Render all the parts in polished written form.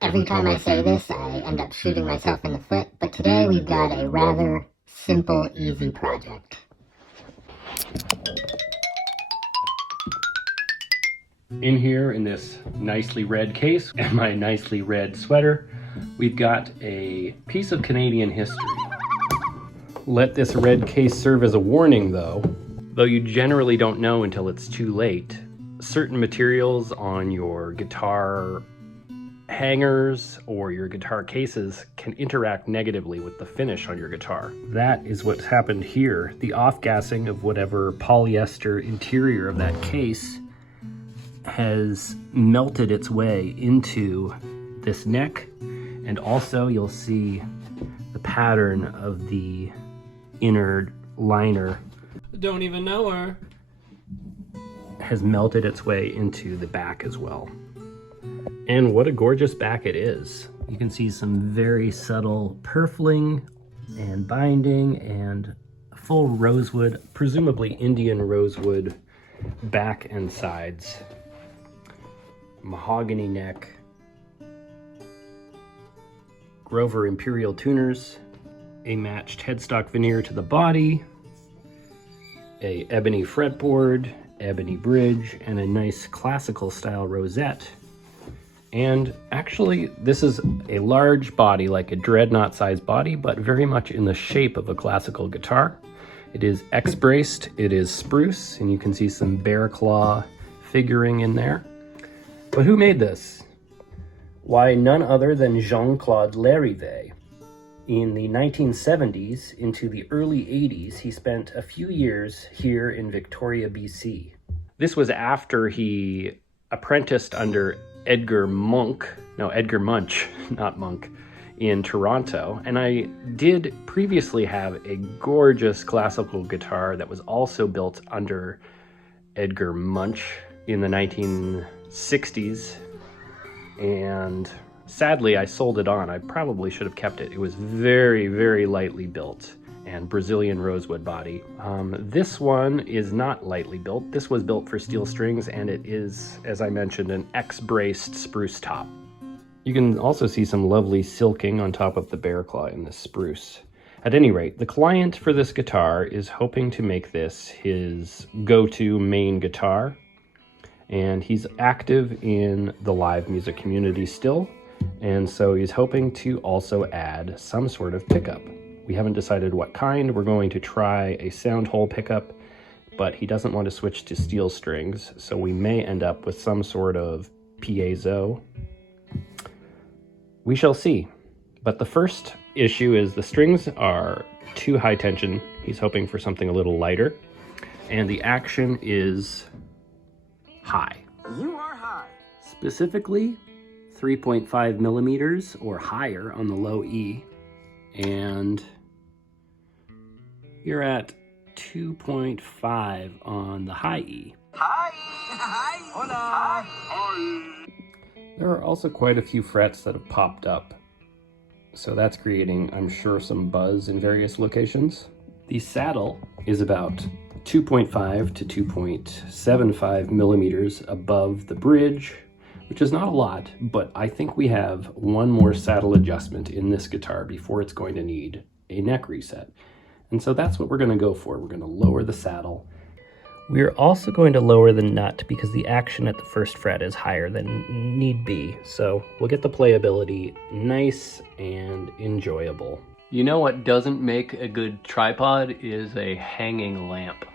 Every time I say this, I end up shooting myself in the foot, but today we've got a rather simple, easy project. In here, in this nicely red case and my nicely red sweater, we've got a piece of Canadian history. Let this red case serve as a warning though you generally don't know until it's too late, certain materials on your guitar hangers or your guitar cases can interact negatively with the finish on your guitar. That is what's happened here. The off-gassing of whatever polyester interior of that case has melted its way into this neck, and also you'll see the pattern of the inner liner. Don't even know her. Has melted its way into the back as well. And what a gorgeous back it is. You can see some very subtle purfling and binding and full rosewood, presumably Indian rosewood back and sides. Mahogany neck. Grover Imperial tuners. A matched headstock veneer to the body. A ebony fretboard, ebony bridge, and a nice classical style rosette. And actually, this is a large body, like a dreadnought sized body, but very much in the shape of a classical guitar. It is X-braced, it is spruce, and you can see some bear claw figuring in there. But who made this? Why, none other than Claude Larrivee. In the 1970s into the early 80s, he spent a few years here in Victoria, BC. This was after he apprenticed under Edgar Moench, not Monk, in Toronto. And I did previously have a gorgeous classical guitar that was also built under Edgar Moench in the 1960s. And sadly, I sold it on. I probably should have kept it. It was very, very lightly built and Brazilian rosewood body. This one is not lightly built. This was built for steel strings, and it is, as I mentioned, an X-braced spruce top. You can also see some lovely silking on top of the bear claw in this spruce. At any rate, the client for this guitar is hoping to make this his go-to main guitar, and he's active in the live music community still. And so he's hoping to also add some sort of pickup. We haven't decided what kind. We're going to try a sound hole pickup, but he doesn't want to switch to steel strings, so we may end up with some sort of piezo. We shall see. But the first issue is the strings are too high tension. He's hoping for something a little lighter. And the action is high. You are high. Specifically, 3.5 millimeters or higher on the low E, and you're at 2.5 on the high E. Hi! Hi! Hola! Hi! There are also quite a few frets that have popped up, so that's creating, I'm sure, some buzz in various locations. The saddle is about 2.5 to 2.75 millimeters above the bridge, which is not a lot, but I think we have one more saddle adjustment in this guitar before it's going to need a neck reset. And so that's what we're going to go for. We're going to lower the saddle. We're also going to lower the nut because the action at the first fret is higher than need be. So we'll get the playability nice and enjoyable. You know what doesn't make a good tripod is a hanging lamp.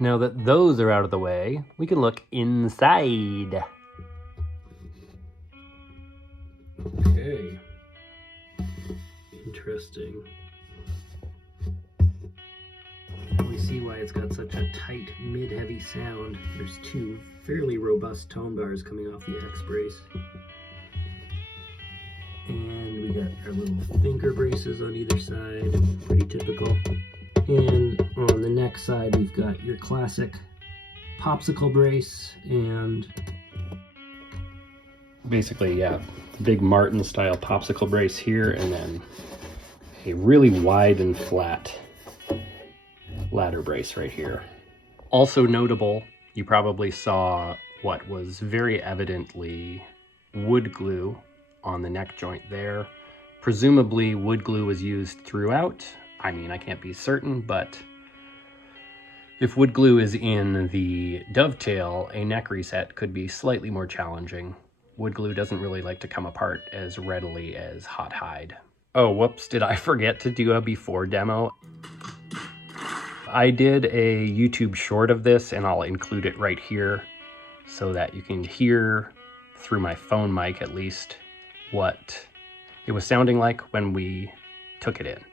Now that those are out of the way, we can look inside. Okay. Interesting. We see why it's got such a tight mid-heavy sound. There's two fairly robust tone bars coming off the X brace. And we got our little finger braces on either side, pretty typical. And on the neck side, we've got your classic popsicle brace and basically, yeah, big Martin style popsicle brace here, and then a really wide and flat ladder brace right here. Also notable, you probably saw what was very evidently wood glue on the neck joint there. Presumably wood glue was used throughout. I mean, I can't be certain, but if wood glue is in the dovetail, a neck reset could be slightly more challenging. Wood glue doesn't really like to come apart as readily as hot hide. Oh, whoops, did I forget to do a before demo? I did a YouTube short of this, and I'll include it right here so that you can hear through my phone mic at least what it was sounding like when we took it in.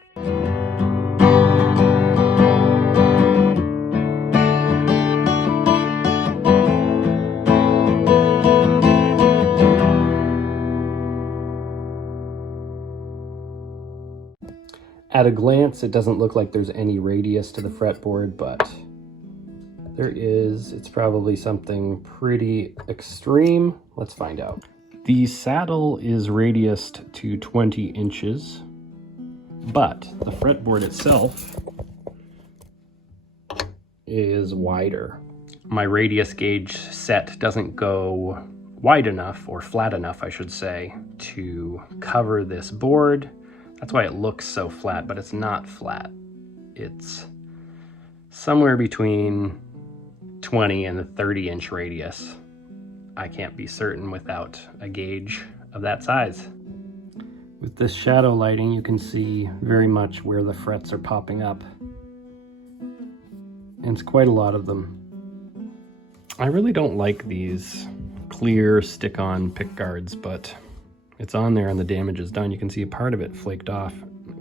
At a glance, it doesn't look like there's any radius to the fretboard, but there is. It's probably something pretty extreme. Let's find out. The saddle is radiused to 20 inches, but the fretboard itself is wider. My radius gauge set doesn't go wide enough, or flat enough, I should say, to cover this board. That's why it looks so flat, but it's not flat. It's somewhere between 20 and a 30-inch radius. I can't be certain without a gauge of that size. With this shadow lighting, you can see very much where the frets are popping up. And it's quite a lot of them. I really don't like these clear stick-on pick guards, but it's on there and the damage is done. You can see a part of it flaked off.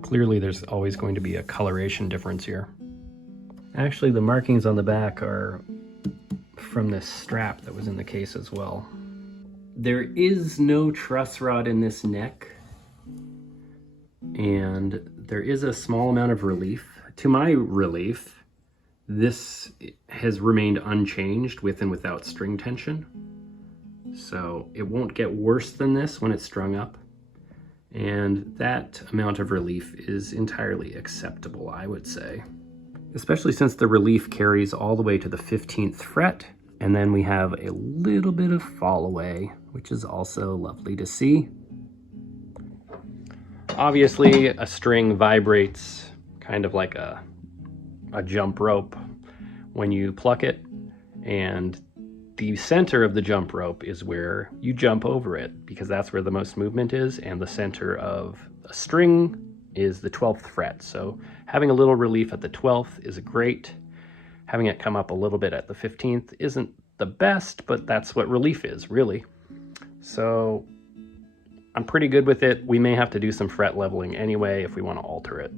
Clearly there's always going to be a coloration difference here. Actually, the markings on the back are from this strap that was in the case as well. There is no truss rod in this neck, and there is a small amount of relief. To my relief, this has remained unchanged with and without string tension. So it won't get worse than this when it's strung up. And that amount of relief is entirely acceptable, I would say. Especially since the relief carries all the way to the 15th fret, and then we have a little bit of fall away, which is also lovely to see. Obviously, a string vibrates kind of like a jump rope when you pluck it, and the center of the jump rope is where you jump over it, because that's where the most movement is, and the center of a string is the 12th fret. So having a little relief at the 12th is great. Having it come up a little bit at the 15th isn't the best, but that's what relief is, really. So I'm pretty good with it. We may have to do some fret leveling anyway if we want to alter it.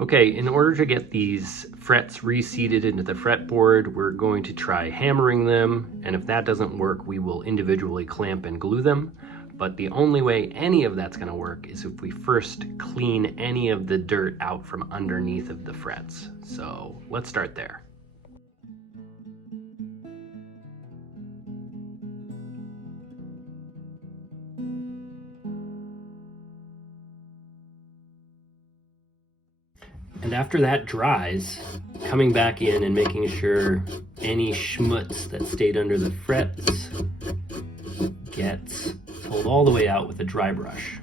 Okay, in order to get these frets reseated into the fretboard, we're going to try hammering them, and if that doesn't work, we will individually clamp and glue them. But the only way any of that's going to work is if we first clean any of the dirt out from underneath of the frets. So let's start there. And after that dries, coming back in and making sure any schmutz that stayed under the frets gets pulled all the way out with a dry brush.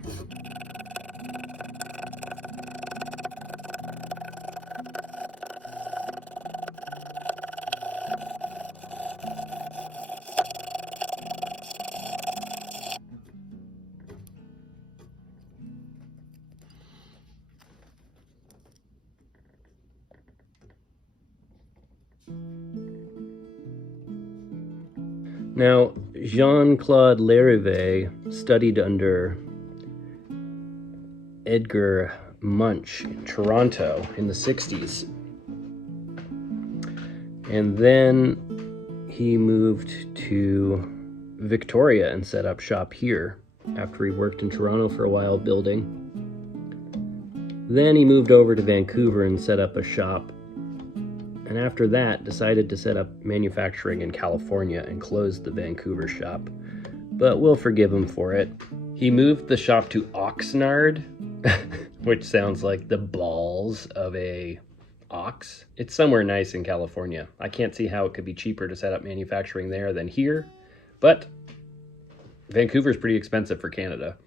Now, Claude Larrivee studied under Edgar Moench in Toronto in the 60s. And then he moved to Victoria and set up shop here after he worked in Toronto for a while building. Then he moved over to Vancouver and set up a shop. And after that, decided to set up manufacturing in California and closed the Vancouver shop. But we'll forgive him for it. He moved the shop to Oxnard, which sounds like the balls of a ox. It's somewhere nice in California. I can't see how it could be cheaper to set up manufacturing there than here, but Vancouver's pretty expensive for Canada.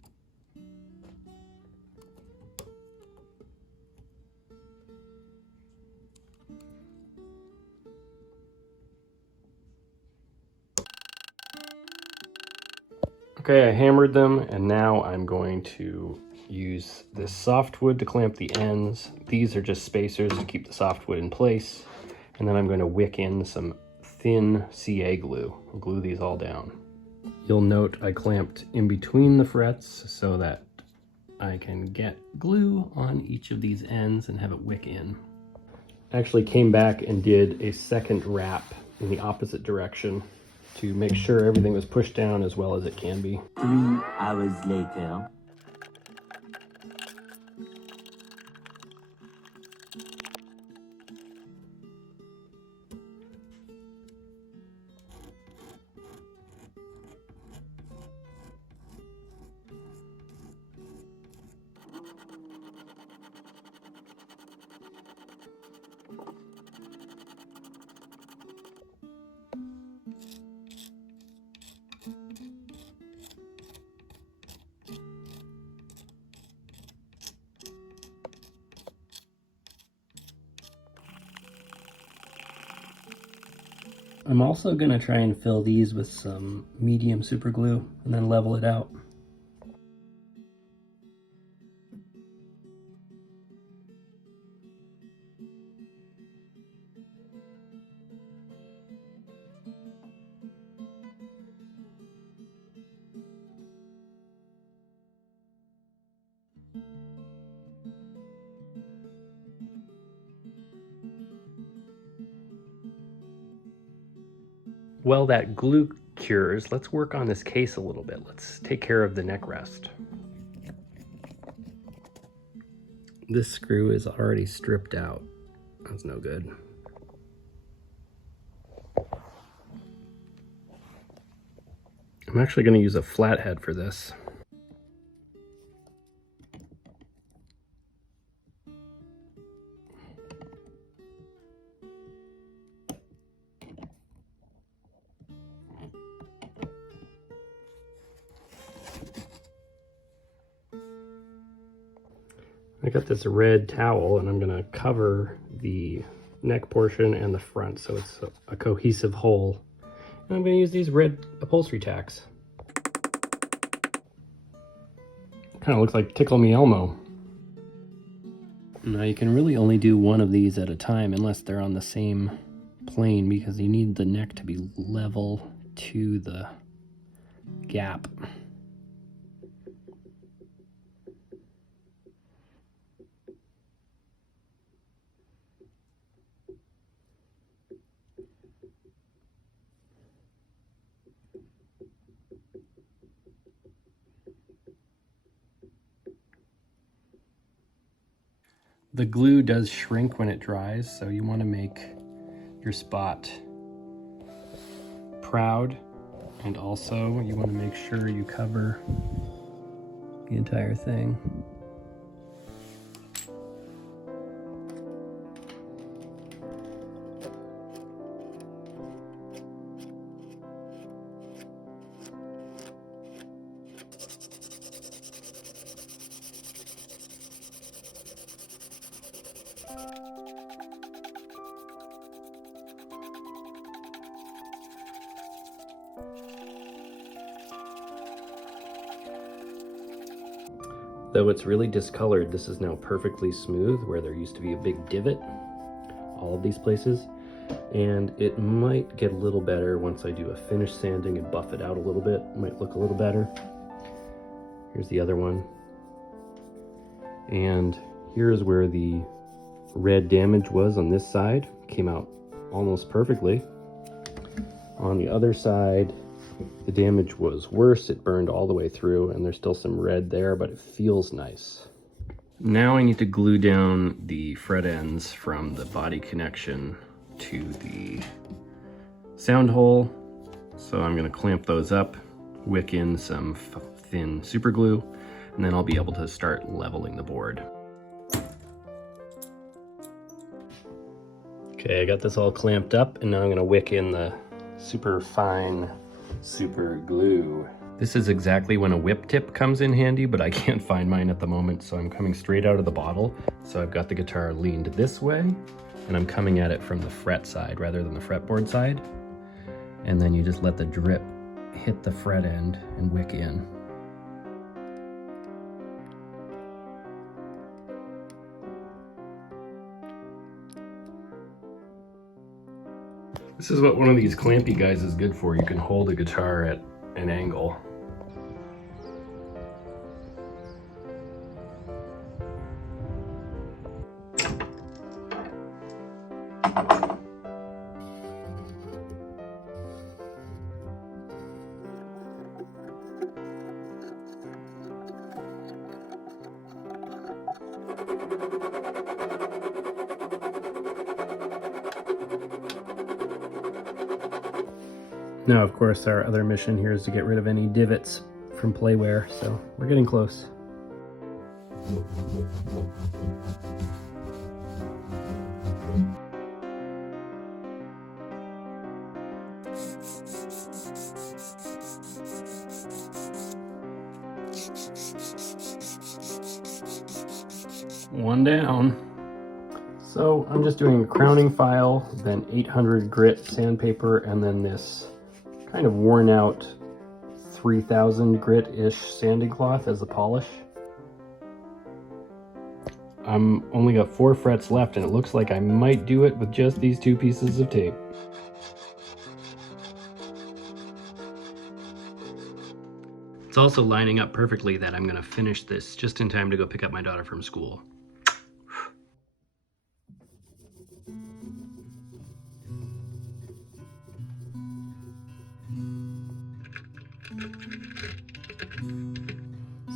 Okay, I hammered them, and now I'm going to use this softwood to clamp the ends. These are just spacers to keep the softwood in place. And then I'm going to wick in some thin CA glue. I'll glue these all down. You'll note I clamped in between the frets so that I can get glue on each of these ends and have it wick in. I actually came back and did a second wrap in the opposite direction to make sure everything was pushed down as well as it can be. 3 hours later. I'm also going to try and fill these with some medium super glue and then level it out. While that glue cures, let's work on this case a little bit. Let's take care of the neck rest. This screw is already stripped out. That's no good. I'm actually going to use a flathead for this. I got this red towel and I'm going to cover the neck portion and the front so it's a cohesive whole. And I'm going to use these red upholstery tacks. Kind of looks like Tickle Me Elmo. Now you can really only do one of these at a time unless they're on the same plane because you need the neck to be level to the gap. The glue does shrink when it dries, so you want to make your spot proud, and also you want to make sure you cover the entire thing. Though it's really discolored, this is now perfectly smooth where there used to be a big divot, all of these places. And it might get a little better once I do a finish sanding and buff it out a little bit. It might look a little better. Here's the other one. And here's where the red damage was on this side. Came out almost perfectly. On the other side, the damage was worse. It burned all the way through, and there's still some red there, but it feels nice. Now I need to glue down the fret ends from the body connection to the sound hole. So I'm going to clamp those up, wick in some thin super glue, and then I'll be able to start leveling the board. Okay, I got this all clamped up, and now I'm going to wick in the super fine super glue. This is exactly when a whip tip comes in handy, but I can't find mine at the moment, so I'm coming straight out of the bottle. So I've got the guitar leaned this way, and I'm coming at it from the fret side rather than the fretboard side. And then you just let the drip hit the fret end and wick in. This is what one of these clampy guys is good for. You can hold a guitar at an angle. Now, of course, our other mission here is to get rid of any divots from playware, so we're getting close. One down. So I'm just doing a crowning file, then 800 grit sandpaper, and then this kind of worn out 3000 grit-ish sanding cloth as a polish. I'm only got 4 frets left, and it looks like I might do it with just these 2 pieces of tape. It's also lining up perfectly that I'm going to finish this just in time to go pick up my daughter from school.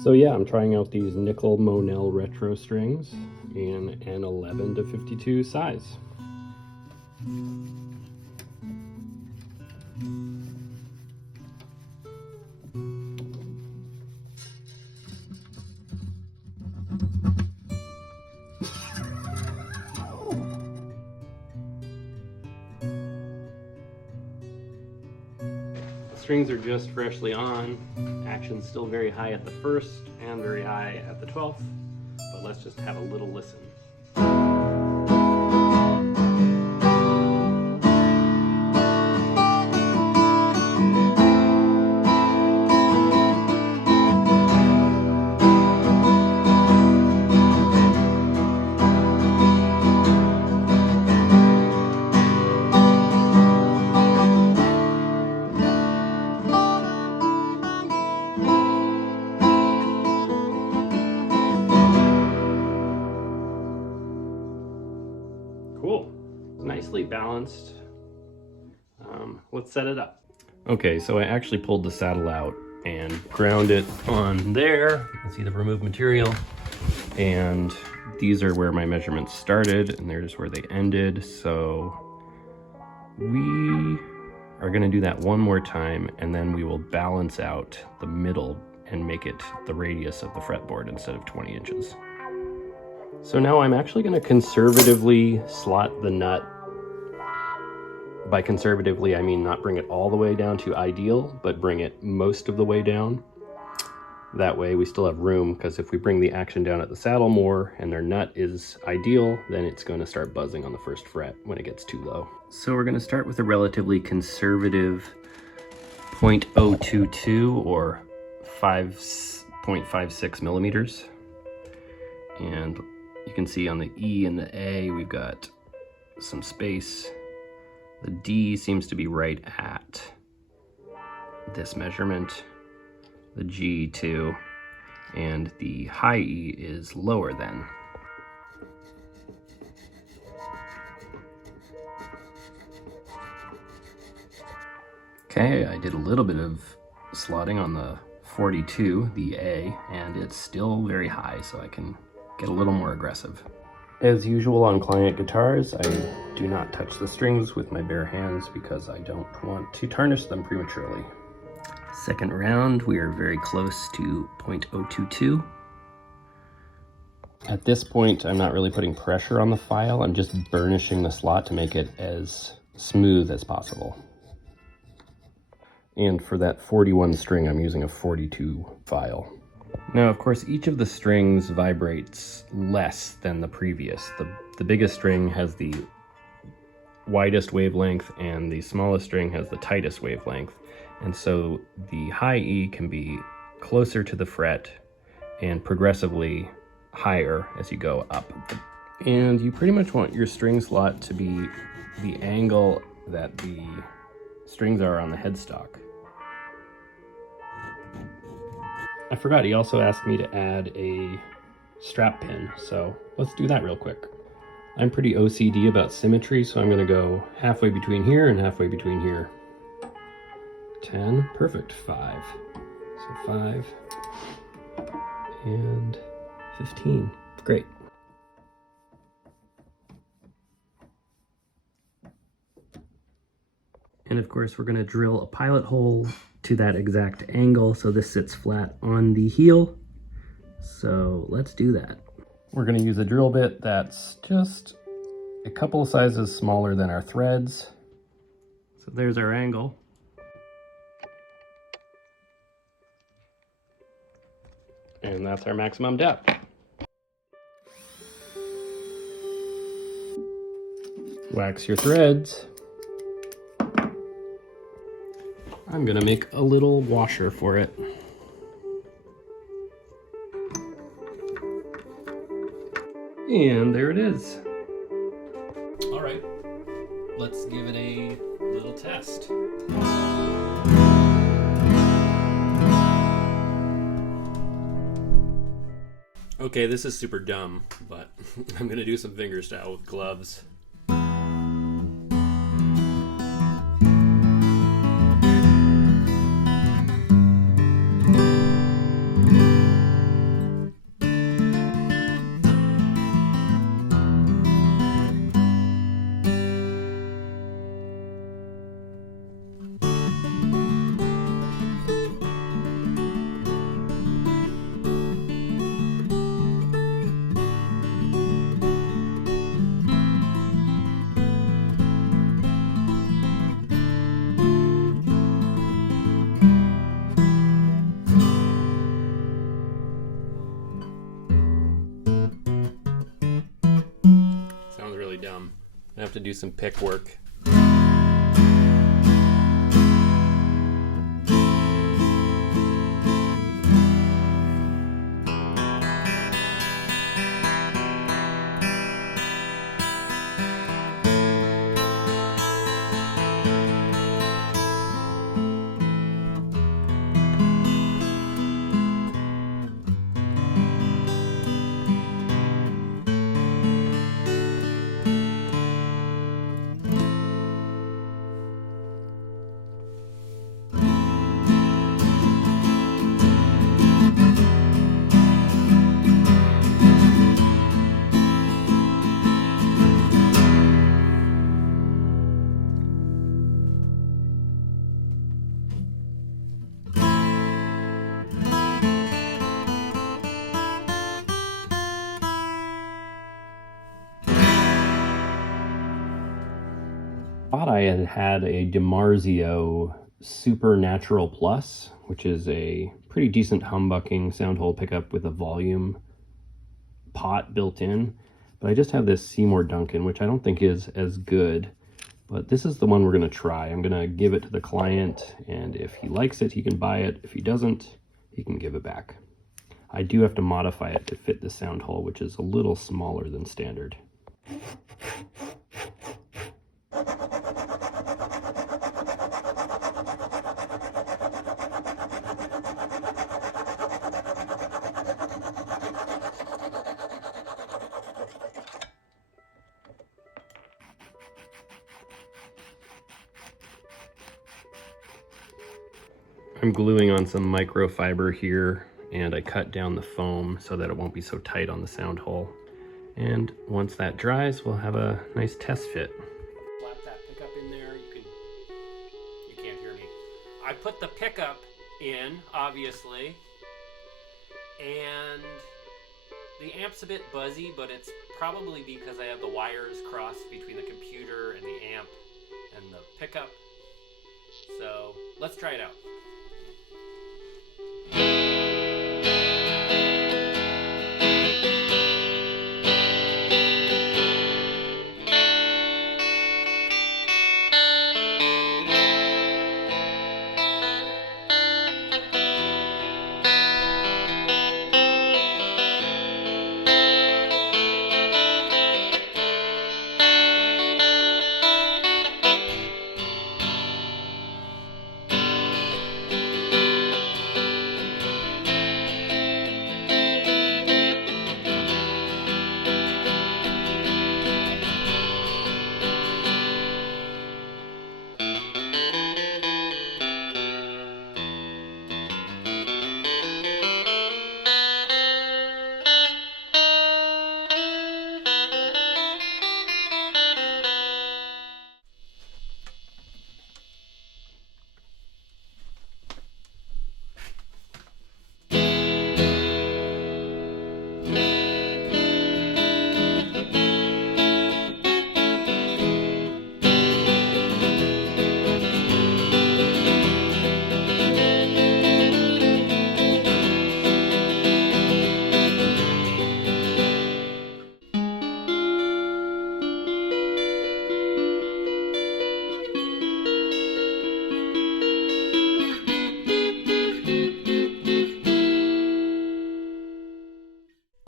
So yeah, I'm trying out these nickel Monel retro strings in an 11 to 52 size. Strings are just freshly on. Action's still very high at the 1st and very high at the 12th, but let's just have a little listen. Cool, nicely balanced. Let's set it up. Okay, so I actually pulled the saddle out and ground it on there. You can see the removed material. And these are where my measurements started, and there's where they ended. So we are gonna do that one more time, and then we will balance out the middle and make it the radius of the fretboard instead of 20 inches. So now I'm actually going to conservatively slot the nut. By conservatively, I mean not bring it all the way down to ideal, but bring it most of the way down. That way we still have room, because if we bring the action down at the saddle more and their nut is ideal, then it's going to start buzzing on the 1st fret when it gets too low. So we're going to start with a relatively conservative 0.022 or 5.56 millimeters. And you can see on the E and the A, we've got some space. The D seems to be right at this measurement. The G too. And the high E is lower than. Okay, I did a little bit of slotting on the 42, the A, and it's still very high, so I can get a little more aggressive. As usual on client guitars, I do not touch the strings with my bare hands because I don't want to tarnish them prematurely. Second round, we are very close to 0.022. At this point, I'm not really putting pressure on the file, I'm just burnishing the slot to make it as smooth as possible. And for that 41 string, I'm using a 42 file. Now, of course, each of the strings vibrates less than the previous. The biggest string has the widest wavelength, and the smallest string has the tightest wavelength. And so the high E can be closer to the fret and progressively higher as you go up. And you pretty much want your string slot to be the angle that the strings are on the headstock. I forgot, he also asked me to add a strap pin, so let's do that real quick. I'm pretty OCD about symmetry, so I'm gonna go halfway between here and halfway between here. 10, perfect, 5. So 5 and 15, great. And of course, we're gonna drill a pilot hole to that exact angle, so this sits flat on the heel. So let's do that. We're gonna use a drill bit that's just a couple of sizes smaller than our threads. So there's our angle. And that's our maximum depth. Wax your threads. I'm gonna make a little washer for it. And there it is. All right, let's give it a little test. Okay, this is super dumb, but I'm gonna do some fingerstyle with gloves. Dumb. I have to do some pick work. Thought I had a DiMarzio Supernatural Plus, which is a pretty decent humbucking sound hole pickup with a volume pot built in, but I just have this Seymour Duncan, which I don't think is as good, but this is the one we're going to try. I'm going to give it to the client, and if he likes it, he can buy it. If he doesn't, he can give it back. I do have to modify it to fit the sound hole, which is a little smaller than standard. I'm gluing on some microfiber here, and I cut down the foam so that it won't be so tight on the sound hole. And once that dries, we'll have a nice test fit. Slap that pickup in there. You can't hear me. I put the pickup in, obviously, and the amp's a bit buzzy, but it's probably because I have the wires crossed between the computer and the amp and the pickup. So let's try it out.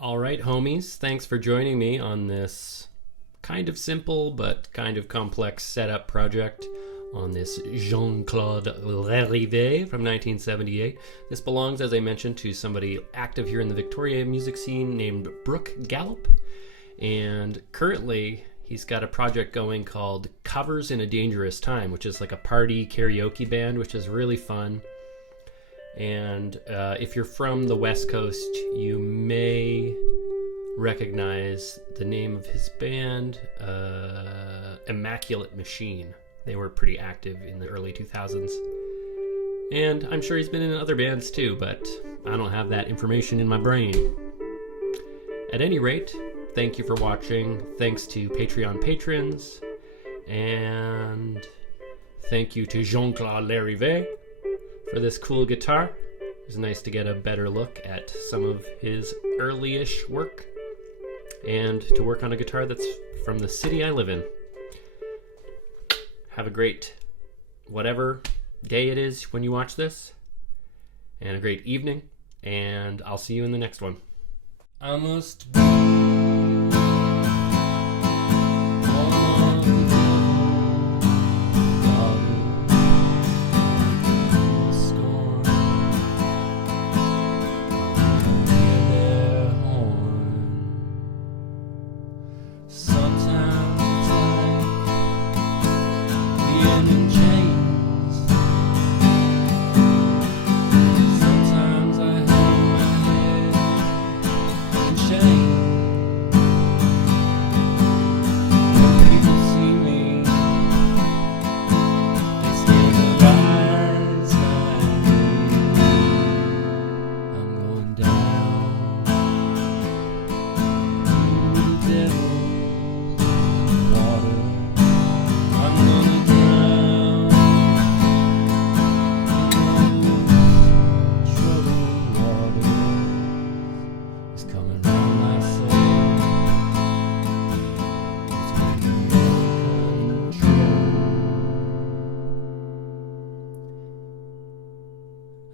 Alright, homies, thanks for joining me on this kind of simple but kind of complex setup project on this Claude Larrivee from 1978. This belongs, as I mentioned, to somebody active here in the Victorian music scene named Brooke Gallupe, and currently he's got a project going called Covers in a Dangerous Time, which is like a party karaoke band, which is really fun. And if you're from the West Coast, you may recognize the name of his band, Immaculate Machine. They were pretty active in the early 2000s. And I'm sure he's been in other bands too, but I don't have that information in my brain. At any rate, thank you for watching. Thanks to Patreon patrons. And thank you to Claude Larrivee for this cool guitar. It was nice to get a better look at some of his early-ish work and to work on a guitar that's from the city I live in. Have a great whatever day it is when you watch this, and a great evening, and I'll see you in the next one. I must be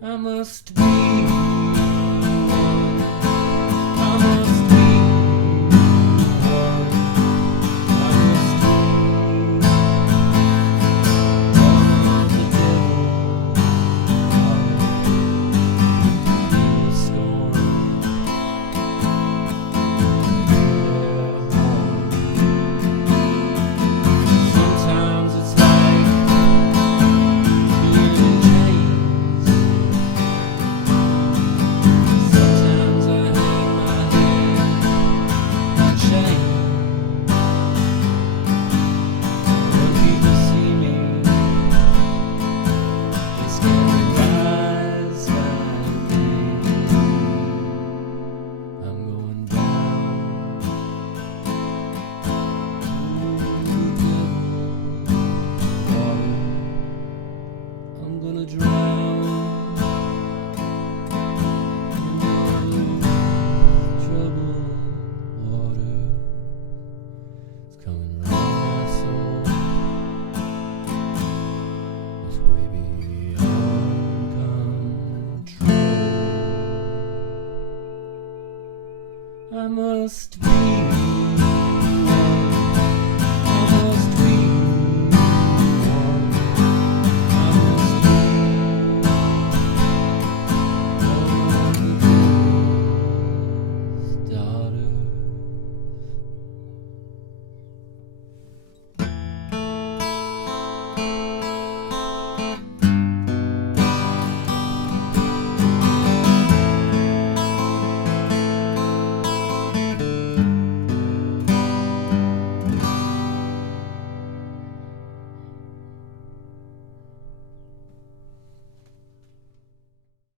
I must be sometimes it's like being in chains. almost